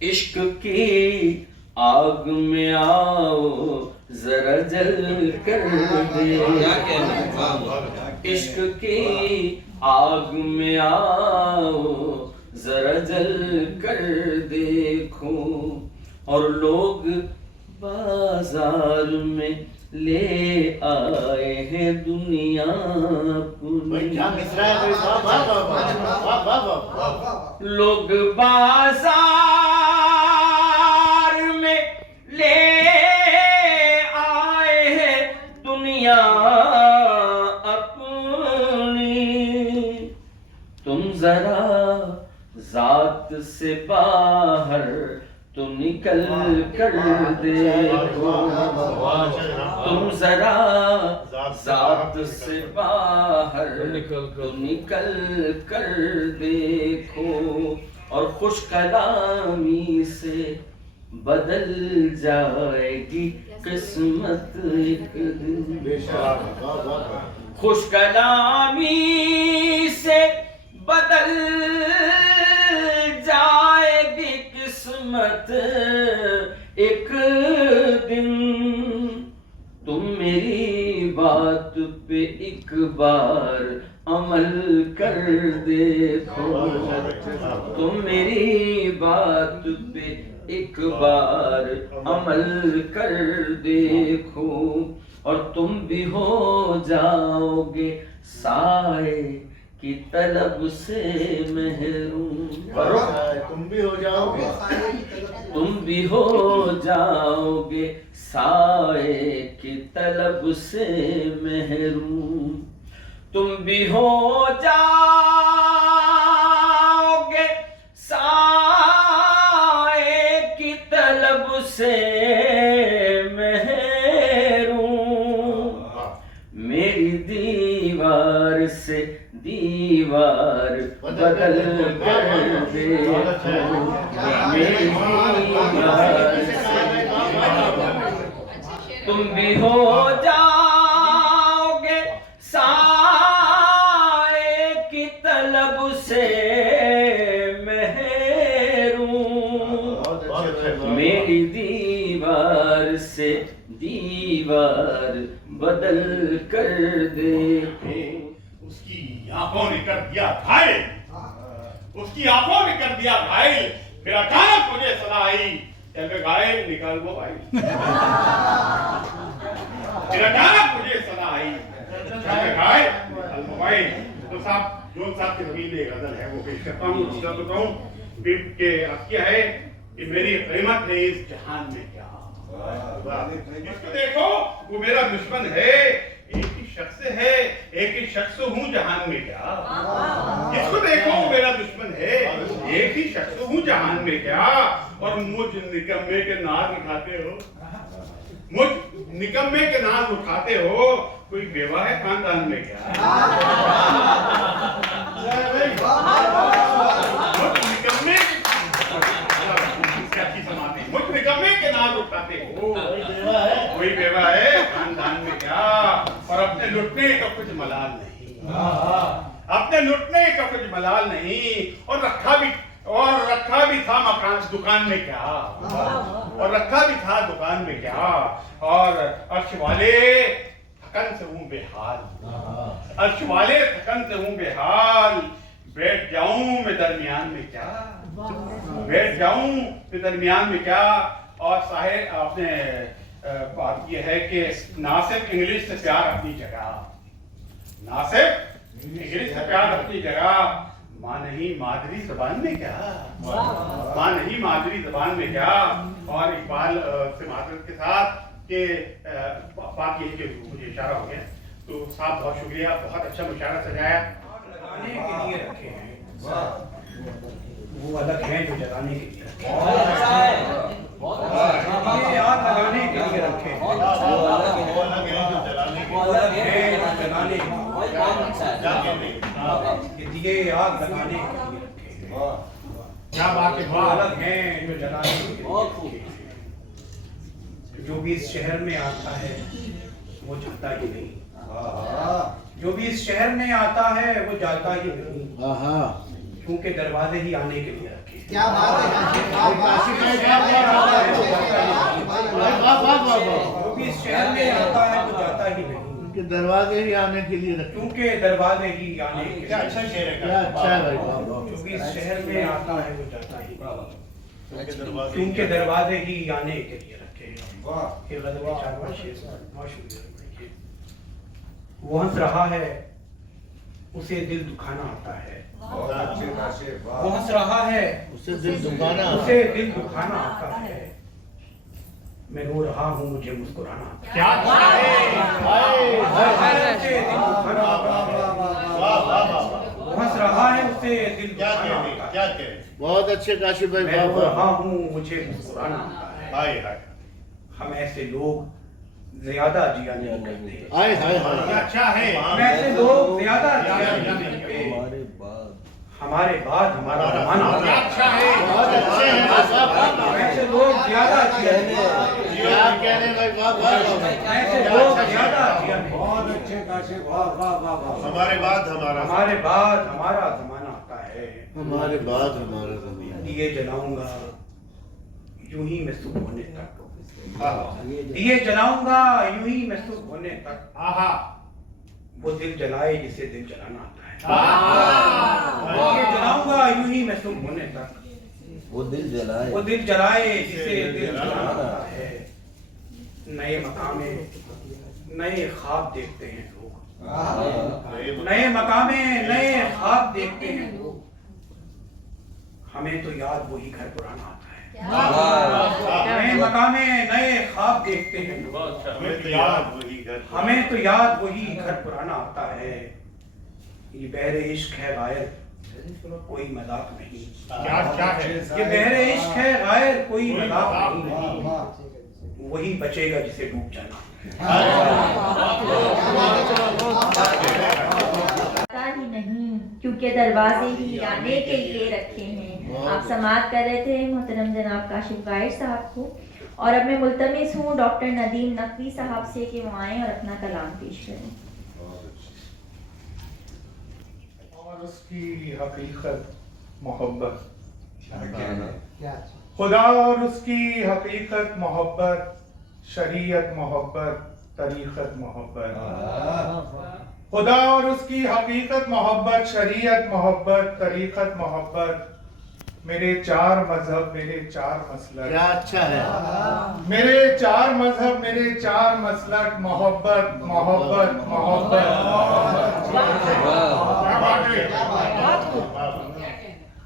इश्क की आग में आओ जरा जल कर दे। इश्क की आग में आओ जरा जल कर देखो। और लोग बाजार में ले आए हैं दुनिया लोग बाजार में ले आए हैं दुनिया अपनी तुम जरा जात से बाहर तो निकल कर देखो तुम जरा जात से बाहर तो निकल कर देखो और खुश कलामी से बदल जाएगी किस्मत एक दिन खुश कलामी से बदल जाएगी किस्मत एक दिन तुम मेरी बात पे एक बार अमल कर देखो तुम मेरी बात पे एक बार अमल कर देखो और तुम भी हो जाओगे साए की तलब से महरूम तुम भी हो जाओगे साए की तलब से महरूम तुम भी हो जाओगे साए की तलब से महरूम मेरी दीवार से दीवार बदल कर देखो मेरी दीवार से तुम भी हो जाओगे साए की तलब से महरूम मेरी दीवार से दीवार बदल कर देखो उसकी आंखों ने कर दिया घायल उसकी आंखों ने कर दिया घायल फिर अचानक मुझे सलाह आई घायल निकाल वो भाई फिर अचानक मुझे सलाह आई घायल मोबाइल तो साहब जोन साहब की जमीन में गजल है वो पेश करता हूँ दूसरा तो कहूँ बीट के क्या है कि मेरी कीमत है इस जहान में क्या इसको देखो वो मेरा दुश्मन है एक ही शख्स है एक ही शख्स हूँ जहान में क्या इसको देखो मेरा दुश्मन है एक ही शख्स हूँ जहान में क्या और मुझ निकम्मे के नाज उठाते हो मुझ निकम्मे के नाज उठाते हो कोई बेवा है खानदान में क्या मुझ निकम्मे मुझ निकम्मे के नाज उठाते हो कोई बेवा है खानदान में क्या और अपने लुटने का कुछ मलाल नहीं अपने लुटने का कुछ मलाल नहीं और रखा भी था मकान दुकान में क्या और रखा भी था दुकान में क्या और अर्श वाले थकन से हूँ बेहाल अर्श वाले थकन से हूँ बेहाल बैठ जाऊं मैं दरमियान में क्या बैठ जाऊं मैं दरमियान में क्या और साहिब आपने बात यह है कि ना सिर्फ इंग्लिश से प्यार अपनी जगह ना सिर्फ इंग्लिश से प्यार अपनी जगह माँ नहीं मादरी जबान में क्या माँ नहीं मादरी जबान में क्या और इकबाल से मादरत के साथ के बात ये कि मुझे इशारा हो गया तो साहब बहुत शुक्रिया बहुत अच्छा मुशायरा सजाया जलाने के लिए रखे हैं वो अलग हैं जो जलाने के लिए आग लगाने के लिए रखे हैं दिए आग लगाने के लिए रखे हैं क्या बात है अलग हैं जो जलाने के लिए रखे हैं जो भी इस शहर में आता है वो जाता ही नहीं जो भी इस शहर में आता है वो जाता ही नहीं क्योंकि दरवाजे ही आने के लिए रखे हैं। क्या बात है जो भी इस शहर में आता है वो जाता ही नहीं क्योंकि दरवाजे ही आने के लिए रखे क्योंकि दरवाजे ही आने के लिए अच्छा शेर है क्या अच्छा है भाई जो भी इस शहर में आता है वो जाता ही नहीं क्योंकि दरवाजे ही आने के लिए रखे ये गज़ल के 4 शेर बहुत शुक्रिया। वो हंस रहा है उसे दिल दुखाना आता है, वो हंस रहा है उसे दिल दुखाना आता है। मैं रो रहा हूँ मुझे मुस्कुराना आता है। क्या वो हंस रहा है उसे दिल दुखाना आता है। बहुत अच्छे काशिफ भाई, मैं रो रहा हूँ मुझे मुस्कुराना आता है। हाय हाय हम ऐसे लोग ज्यादा जिया नहीं करते। हाय हाय हाय, अच्छा है। हम ऐसे लोग ज्यादा जिया नहीं करते। हमारे बाद हमारा जमाना अच्छा है, बहुत अच्छे हैं। हम ऐसे लोग ज्यादा जिया नहीं क्या कह रहे भाई, वाह वाह। ऐसे लोग ज्यादा जिया नहीं। बहुत अच्छे काशिफ, वाह वाह वाह वाह। हमारे बाद हमारा जमाना आता है। हमारे बाद हमारा ज़मीन। दिए जलाऊंगा यूं ही मैं सुबह होने तक, दिए जलाऊंगा यूं ही मैं सुबह होने तक। वो दिल जलाए जिसे दिल जलाना आता है। दिए जलाऊंगा यूं ही मैं सुबह होने तक, वो दिल जलाए जिसे दिल जलाना आता है। नए मकामे नए ख्वाब देखते हैं लोग, नए मकामे नए ख्वाब देखते हैं लोग। हमें तो याद वही घर पुराना आता है। नए मकामे नए ख्वाब देखते हैं लोग। हमें तो याद वही घर पुराना आता है। ये बहरे इश्क है गायर कोई मजाक नहीं। ये बहरे इश्क है गायर कोई मजाक नहीं। वही बचेगा जिसे डूब जाना। पता ही नहीं क्योंकि दरवाजे ही आने के लिए रखे हैं। आप समाअत कर रहे थे मोहतरम जनाब काशिफ गाइड साहब को, और अब मैं मुल्तमिस हूँ डॉक्टर नदीम नकवी साहब से कि वो आएँ और अपना कलाम पेश करें। और उसकी हकीकत मोहब्बत, खुदा और उसकी हकीकत मोहब्बत, शरीयत मोहब्बत, तरीक़त मोहब्बत। खुदा और उसकी हकीकत मोहब्बत, शरीयत मोहब्बत, तरीक़त मोहब्बत। मेरे 4 मजहब मेरे 4 मसलक, क्या अच्छा है। मेरे 4 मजहब मेरे 4 मसलक, मोहब्बत मोहब्बत मोहब्बत।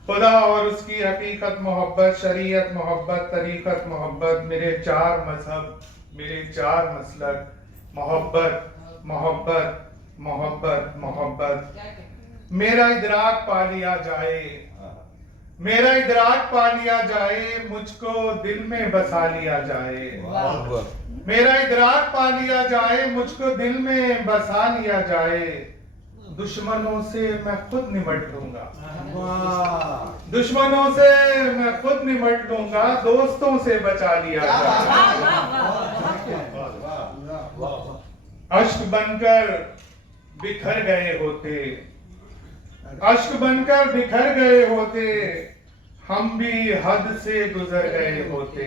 खुदा और उसकी हकीकत मोहब्बत, शरीयत मोहब्बत, तरीक़त मोहब्बत। मेरे 4 मजहब मेरे 4 मसलक, मोहब्बत मोहब्बत मोहब्बत मोहब्बत। मेरा इदराक पा लिया जाए, मेरा इदराक पा लिया जाए, मुझको दिल में बसा लिया जाए। मेरा इदराक पा लिया जाए, मुझको दिल में बसा लिया जाए। दुश्मनों से मैं खुद निपट लूंगा, दुश्मनों से मैं खुद निपट लूंगा, दोस्तों से बचा लिया जाए। अश्क बनकर बिखर गए होते, अश्क बनकर बिखर गए होते, हम भी हद से गुजर गए होते,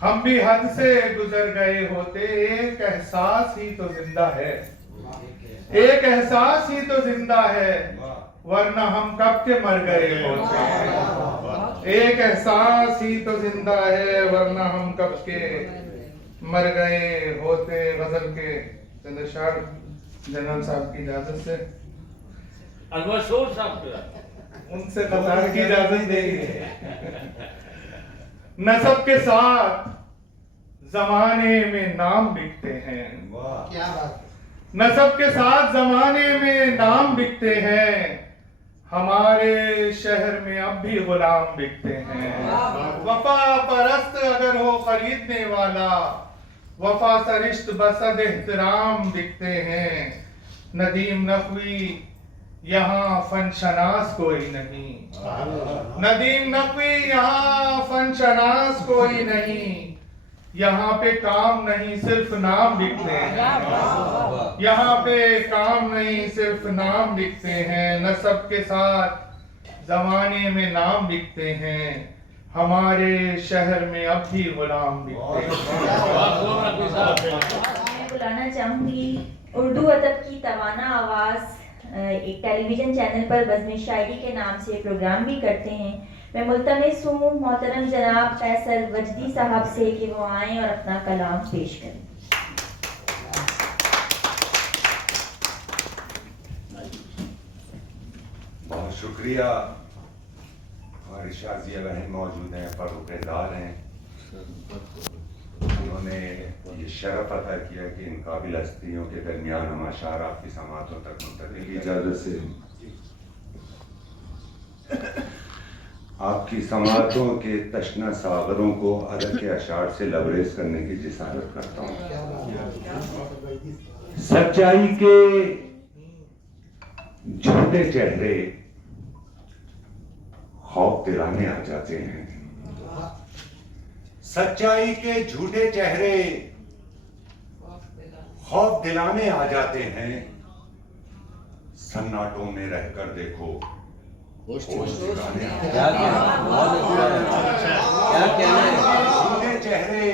हम भी हद से गुजर गए होते। एक एहसास ही तो जिंदा है, एक एहसास ही तो जिंदा है, वरना हम कब के मर गए होते। एक एहसास ही तो जिंदा है, वरना हम कब के मर गए होते। गजल के चंद्रशार जनरल साहब की इजाजत से उनसे कतार की इजाजत देंगे। नसब के साथ जमाने में नाम बिकते हैं, क्या बात। नसब के साथ जमाने में नाम बिकते हैं, हमारे शहर में अब भी गुलाम बिकते हैं। वफा परस्त अगर हो खरीदने वाला, वफा सरिश्त बसद एहतराम बिकते हैं। नदीम नकवी यहाँ फनशनास कोई नहीं, नदीम नकवी यहाँ फनशनास कोई नहीं। यहाँ पे काम नहीं सिर्फ नाम बिकते हैं, यहाँ पे काम नहीं सिर्फ नाम बिकते हैं। नसब के साथ जमाने में नाम बिकते हैं, हमारे शहर में अब भी गुलाम बिकते हैं। मैं बुलाना चाहूँगी उर्दू अदब की तवाना आवाज़, एक टेलीविज़न चैनल पर बज़्म शायरी के नाम से प्रोग्राम भी करते हैं, मैं मुल्तमिस हूँ मोहतरम जनाब फैसल वजदी साहब से कि वो आएँ और अपना कलाम पेश करें। बहुत शुक्रिया। हमारी शाजिया बहन मौजूद हैं, फर्रुक़दार हैं, उन्होंने ये शरफ अता किया कि इन काबिल हस्तियों के दरमियान हम अशार आपकी समातों तक मुंतकिल की इजाज़त से आपकी समातों के तशना सागरों को अदब के अशार से लबरेज करने की जिसारत करता हूँ। सच्चाई के झूठे चेहरे खौफ दिलाने आ जाते हैं। सच्चाई के झूठे चेहरे खौफ दिलाने आ जाते हैं। सन्नाटों में रहकर देखो, होश दिलाने झूठे चेहरे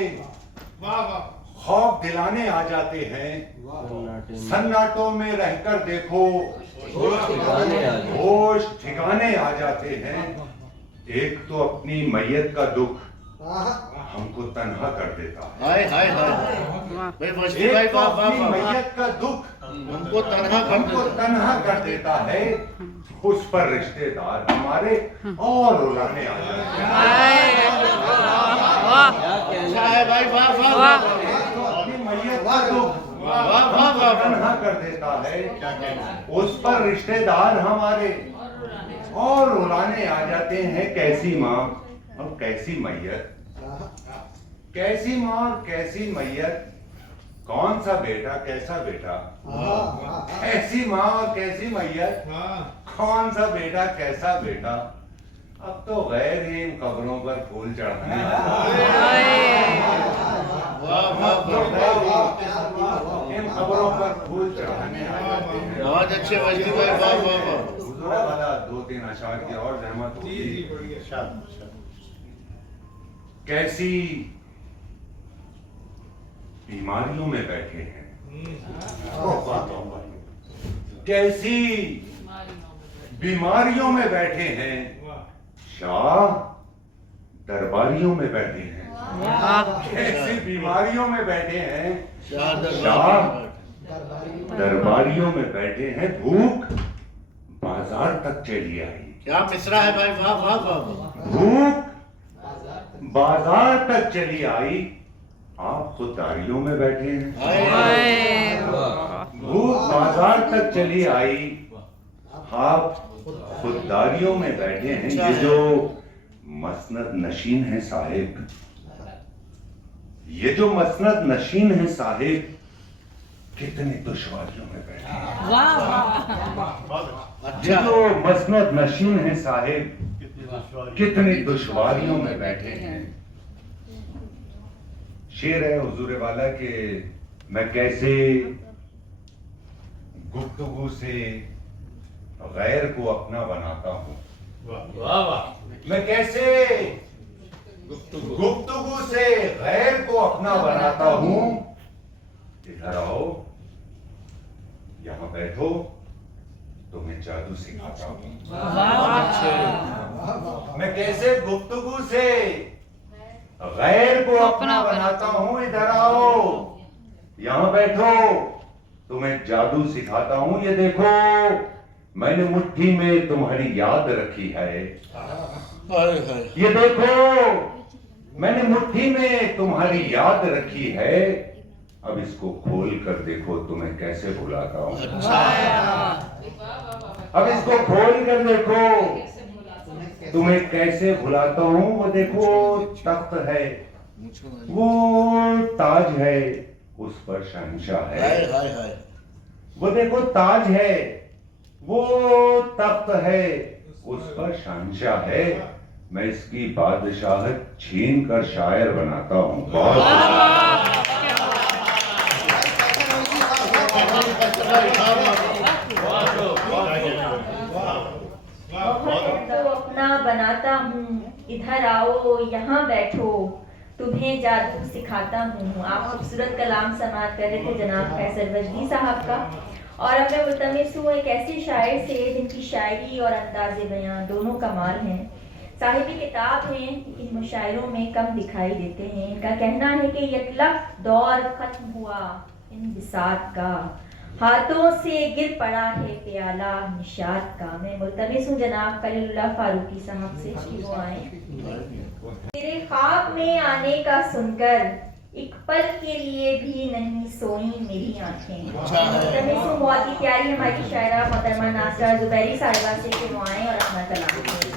खौफ दिलाने आ जाते हैं। सन्नाटों में रहकर देखो, होश ठिकाने आ जाते हैं। एक तो अपनी मैयत का दुख हमको तन्हा कर देता है। एक तो अपनी मैयत का दुख हमको तन्हा कर देता है। उस पर रिश्तेदार हमारे और रुलाने आ जाते हैं। अपनी मैयत का दुख तन्हा कर देता है। उस पर रिश्तेदार हमारे और रुलाने आ जाते हैं। कैसी माँ और कैसी मैयत, कैसी माँ और कैसी मैयत, कौन सा बेटा कैसा बेटा। कैसी माँ और कैसी मैयत, कौन सा बेटा कैसा बेटा। अब तो गैर ही इन खबरों पर फूल चढ़ाने इन खबरों पर फूल चढ़ाने आ जाते हैं। बहुत अच्छे वजदी भाई, वाला 2-3 अशार की और जहमत होगी। कैसी बीमारियों में बैठे हैं, कैसी बीमारियों में बैठे हैं। शाह दरबारियों में बैठे हैं। कैसी बीमारियों में बैठे हैं। शाह दरबारियों में बैठे हैं। भूख बाजार तक चली आई। क्या मिसरा है भाई, वाह वाह वाह। भूख बाजार तक चली आई। आप खुददारियों में बैठे हैं। भूख बाजार तक चली आई, आप खुददारियों में बैठे हैं। ये जो मसनद नशीन है साहिब, ये जो मसनद नशीन है साहिब, कितनी दुश्वारियों में बैठे हैं। ये जो मसनद नशीन है साहिब, कितनी दुश्वारियों में बैठे हैं। शेर है हुजूर वाला के मैं कैसे गुफ्तगू से गैर को अपना बनाता हूँ। मैं कैसे गुफ्तगू से गैर को अपना बनाता हूँ। इधर आओ, यहाँ बैठो, तुम्हें जादू सिखाता हूँ। मैं कैसे गुफ्तगू से गैर को अपना बनाता हूँ। इधर आओ, यहाँ बैठो, तुम्हें जादू सिखाता हूँ। ये देखो, मैंने मुट्ठी में तुम्हारी याद रखी है। ये देखो, मैंने मुट्ठी में तुम्हारी याद रखी है। अब इसको खोल कर देखो, तुम्हें कैसे भुलाता हूँ। अब इसको खोल कर देखो, तुम्हें कैसे भुलाता हूँ। वो देखो, तख्त है, वो ताज है, उस पर शहंशाह है। वो देखो, ताज है, वो तख्त है, उस पर शहंशाह है। मैं इसकी बादशाहत छीन कर शायर बनाता हूँ। बहुत तो अपना बनाता हूँ। इधर आओ, यहाँ बैठो, तुम्हें जादू सिखाता हूँ। आप खूबसूरत कलाम समाअत कर रहे थे जनाब फैसल वजदी साहब का। और अब मैं मुल्तमिस हूँ एक ऐसे शायर से जिनकी शायरी और अंदाज़े बयां दोनों कमाल हैं। साहिबी किताब हैं, इन मुशायरों में कम दिखाई देते हैं। इनका कहना है कि यकलक दौर खत्म हुआ इन बिसात का, हाथों से गिर पड़ा है प्याला निशात का। मैं मुल्तमिस हूँ जनाब खलीलुल्लाह फारूकी साहब से कि वो आए। तेरे ख्वाब में आने का सुनकर एक पल के लिए भी नहीं सोई मेरी आंखें। मुल्तमिस हूँ बहुत ही प्यारी हमारी शायरा मोहतरमा नासरा जुबैरी साहिबा से कि वो आए और अपना कलाम करें।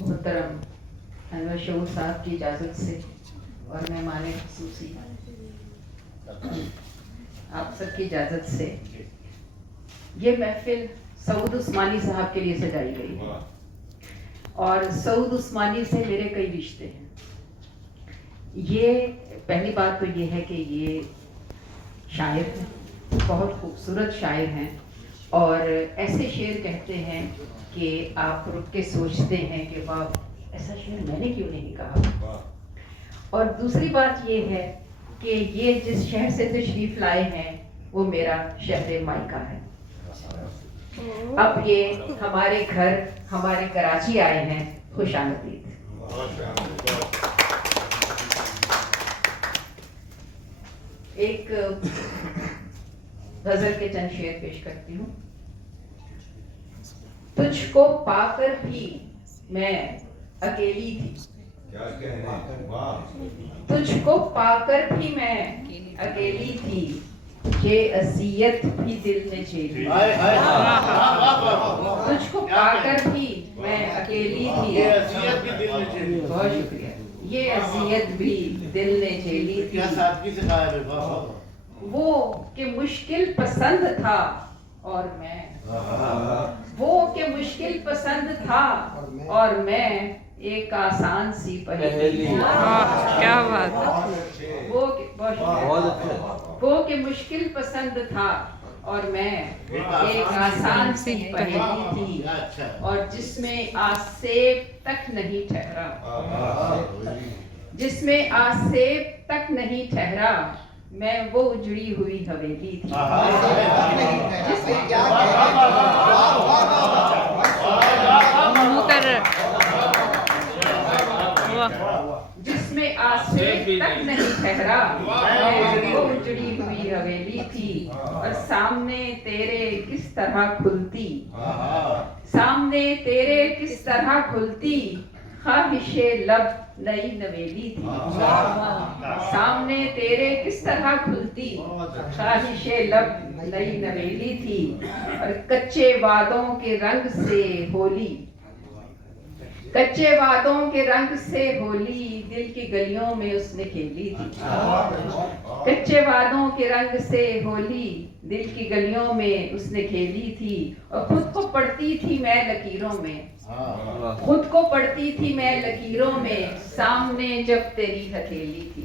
मोहतरम अनवर शऊर साहब की इजाज़त से और मेहमान खुसूसी आप सबकी इजाज़त से ये महफिल सऊद उस्मानी साहब के लिए सजाई गई है और सऊद उस्मानी से मेरे कई रिश्ते हैं। ये पहली बात तो ये है कि ये शायर हैं, बहुत खूबसूरत शायर हैं और ऐसे शेर कहते हैं कि आप रुक के सोचते हैं कि वाह ऐसा शेर मैंने क्यों नहीं कहा। और दूसरी बात ये है कि ये जिस शहर से तशरीफ लाए हैं वो मेरा शहर मायका है। अब ये हमारे घर हमारे कराची आए हैं, खुशामदीद। एक गजल के चंद शेर पेश करती हूँ। तुझको पाकर भी मैं अकेली थी, तुझको पाकर भी मैं अकेली थी, ये अज़ियत भी दिल ने झेली। तुझको पाकर भी मैं अकेली थी, ये अज़ियत भी दिल ने झेली। बहुत शुक्रिया। ये अज़ियत भी दिल ने झेली थी। सादगी से कहा है वो कि मुश्किल पसंद था और मैं, वो कि मुश्किल पसंद था और मैं एक आसान सी पहेली। क्या बात है। वो कि मुश्किल पसंद था और मैं एक आसान सी पहेली थी और जिसमें आसेब तक नहीं ठहरा, जिसमें आसेब तक नहीं ठहरा, मैं वो उजड़ी हुई हवेली थी। जिसमें आसेब तक नहीं ठहरा, मैं वो उजड़ी हुई हवेली थी और सामने तेरे किस तरह खुलती, सामने तेरे किस तरह खुलती, ख्वाहिशे लब नई नवेली थी। सामने तेरे किस तरह खुलती, ख्वाहिशे लब नई नवेली थी और कच्चे वादों के रंग से होली, कच्चे वादों के रंग से होली दिल की गलियों में उसने खेली थी। कच्चे वादों के रंग से होली दिल की गलियों में उसने खेली थी और खुद को पढ़ती थी मैं लकीरों में, खुद को पढ़ती थी मैं लकीरों में, सामने जब तेरी हथेली थी।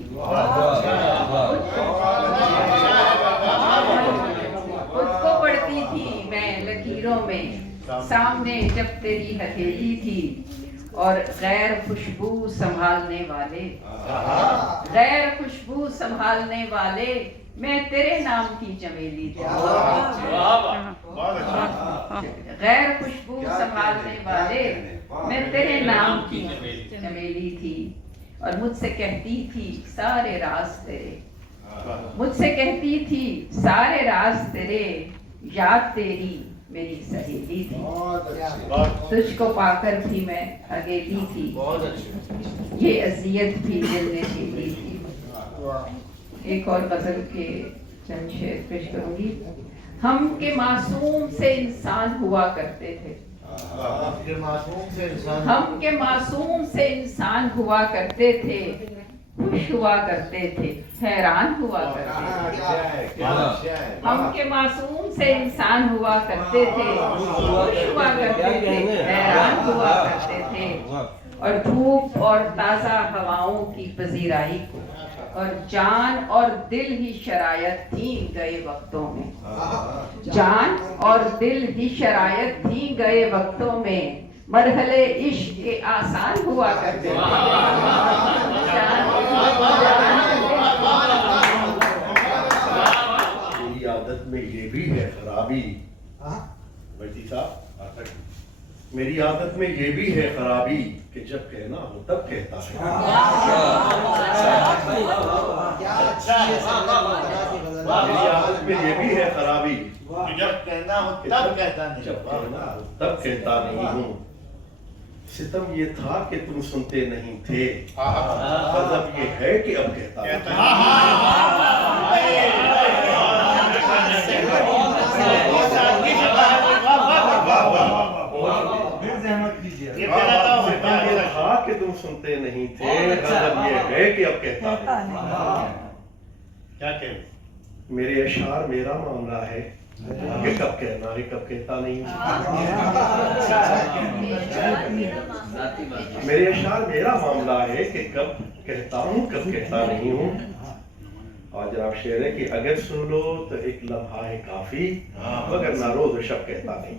खुद को पढ़ती थी मैं लकीरों में, सामने जब तेरी हथेली थी और गैर खुशबू संभालने वाले, गैर खुशबू संभालने वाले, मैं तेरे नाम की चमेली थी। गैर खुशबू संभालने वाले, मैं तेरे नाम की चमेली थी और मुझसे कहती थी सारे राज तेरे, मुझसे कहती थी सारे राज तेरे, याद तेरी मेरी सहेली थी। तुझको पाकर भी मैं अकेली थी, ये अज़ियत भी दिल ने झेली थी। एक और गजल के चंद शेर पेश करूंगी। हम के मासूम से इंसान हुआ करते थे, हम के मासूम से इंसान हुआ करते थे, खुश हुआ करते थे, हैरान हुआ करते थे। हम के मासूम से इंसान हुआ करते थे, खुश हुआ करते थे, हैरान हुआ करते थे और धूप और ताज़ा हवाओं की पजीराई को और जान और दिल ही शरायत थी गए वक्तों में, जान और दिल ही शरायत थी गए वक्तों में, मरहले इश्क के आसान हुआ करते थे। मेरी आदत में ये भी है खराबी, वैसी साहब मेरी आदत में ये भी है खराबी कि जब कहना हो तब कहता है। मेरी आदत में ये भी है खराबी कि जब कहना हो तब कहता नहीं हूँ। सितम ये था कि तुम सुनते नहीं थे, गज़ब ये है कि अब कहता हूँ। ये था कि तुम सुनते नहीं थे, गज़ब ये है कि अब कहता हूँ। क्या कहें? मेरे अशार मेरा मामला है कि कब कहना है कब कहता नहीं। मेरे अशार मेरा मामला है कि कब कहता हूँ कब कहता नहीं हूँ। और जनाब शेर है कि अगर सुन लो तो एक लम्हा है काफी, मगर ना रोज शब कहता नहीं।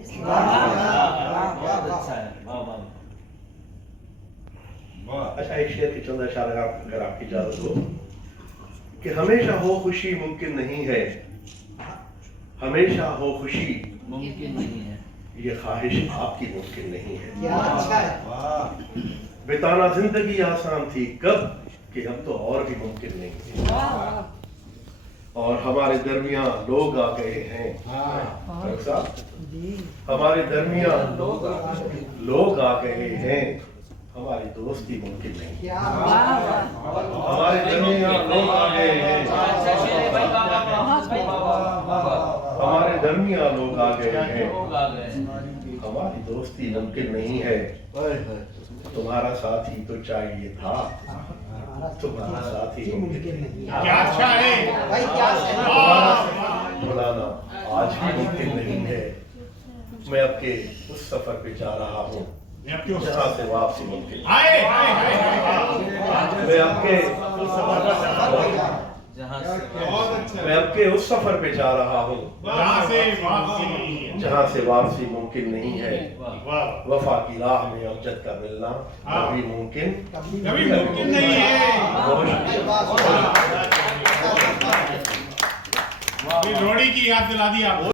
अच्छा, एक शेर की चंद अशार अगर आपकी इजाजत हो कि हमेशा हो खुशी मुमकिन नहीं है, हमेशा हो खुशी मुमकिन नहीं है, ये ख्वाहिश आपकी मुमकिन नहीं है। बिताना जिंदगी आसान थी कब कि अब तो और भी मुमकिन नहीं है। और हमारे दरमियान लोग आ गए हैं, हमारे दरमियान लोग आ गए हैं, हमारी दोस्ती मुमकिन नहीं। हमारे दरमियान लोग आ गए हैं, हमारे दरमियान लोग आ गए हैं, हमारी दोस्ती मुमकिन नहीं है। तुम्हारा साथी तो चाहिए था, तुम्हारा साथी मुमकिन नहीं। क्या अच्छा है बुलाना आज भी मुमकिन नहीं है। मैं आपके उस सफर पे जा रहा हूँ जहाँ से वापसी मुमकिन। मैं आपके उस सफर पे जा रहा हूँ जहाँ से वापसी मुमकिन नहीं है। वफा की राह में अमजद का मिलना कभी मुमकिन नहीं है। लोहड़ी की याद दिला दी आप।